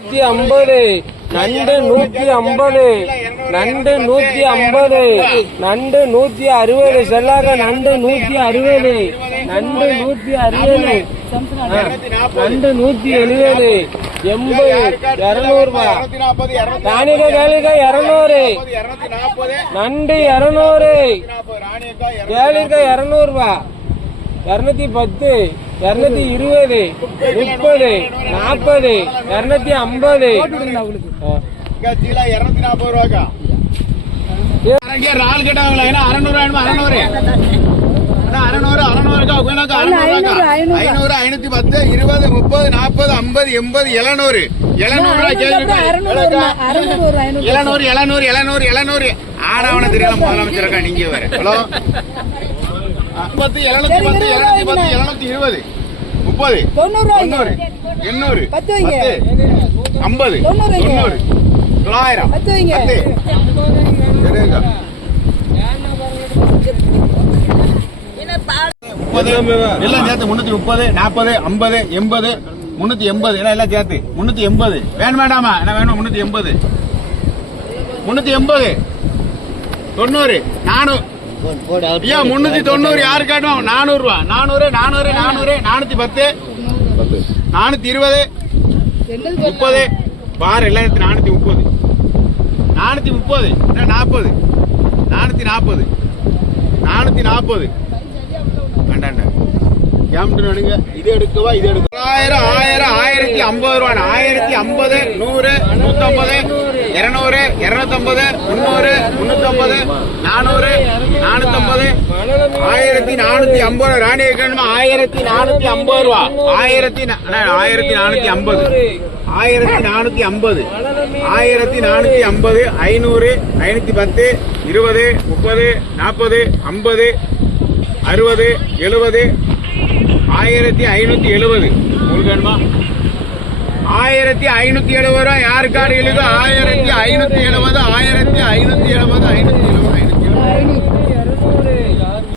நூத்தி ஐம்பது நண்டு நூத்தி ஐம்பது நண்டு நூத்தி ஐம்பது நண்டு நூத்தி அறுபது செல்லாக நண்டு நூத்தி அறுபது நண்டு நூத்தி அறுபது நண்டு நூத்தி எழுபது எண்பது இருநூறு ரூபாய் ராணிக கேளுக இருநூறு. நண்டு இருநூறு. கேளுக இருநூறுபா இருநூத்தி பத்து. இருநூத்தி இருபது முப்பது நாற்பது இருநூத்தி ஐம்பது. இருநூத்தி நாற்பது ரூபாக்கா? ரால் கேட்டாங்களா ஏன்னா அறநூறு அறநூறு அறநூறு. அறநூறுக்கா? ஐநூறு ஐநூத்தி பத்து இருபது முப்பது நாற்பது ஐம்பது எண்பது எழுநூறு. எழுநூறு எழுநூறு எழுநூறு எழுநூறு எழுநூறு ஆறாவன தெரியல முதலமைச்சருக்கா நீங்க வேற. ஹலோ? பத்து எழுநூத்தி பத்து எழுநூத்தி பத்து எழுநூத்தி இருபது. முப்பது. தொண்ணூறு எண்ணூறு. பத்து. ஐம்பது. தொண்ணூறு தொள்ளாயிரம். பத்து. முப்பது. எல்லாம் சேர்த்து முன்னூத்தி முப்பது நாற்பது ஐம்பது எண்பது முன்னூத்தி எண்பது. எல்லாம் எல்லாம் சேர்த்து முன்னூத்தி எண்பது. வேணும் வேண்டாமா? என்ன வேணும்? முன்னூத்தி எண்பது. முன்னூத்தி எண்பது. தொண்ணூறு. நானூறு ஐயா முன்னூத்தி தொண்ணூறு யாரு காட்டும் நானூறு ரூபா நானூறு நானூறு நானூறு நானூத்தி பத்து. நானூத்தி இருபது. முப்பது. பார் எல்லாயிரத்தி நானூத்தி முப்பது. நானூத்தி முப்பது. நாற்பது? நானூத்தி நாற்பது. நானூத்தி நாற்பது. வேண்டாண்டா கேம்டன் எடுங்க இது எடுக்கவா இது எடுக்க ஆயிரம் ஆயிரம் ஆயிரத்தி ஐம்பது ரூபா ஆயிரத்தி ஐம்பது நூறு நூத்தம்பது இருநூறு இருநூத்தம்பது முன்னூறு ஆயிரத்தி நானூத்தி ஐம்பது ராணி வைக்கணுமா ஆயிரத்தி நானூத்தி ஐம்பது ரூபா. ஆயிரத்தி ஆயிரத்தி நானூத்தி ஐம்பது. ஆயிரத்தி நானூத்தி ஐம்பது. ஆயிரத்தி நானூத்தி ஐம்பது ஐநூறு ஐநூத்தி பத்து இருபது முப்பது நாற்பது ஐம்பது அறுபது எழுபது ஆயிரத்தி ஐநூத்தி எழுபது. உங்களுக்கு வேணுமா? ஆயிரத்தி ஐநூத்தி எழுபது ரூபா. யாருக்காரு எழுது ஆயிரத்தி ஐநூத்தி எழுபது ஆயிரத்தி ஐநூத்தி எழுபது ஐநூத்தி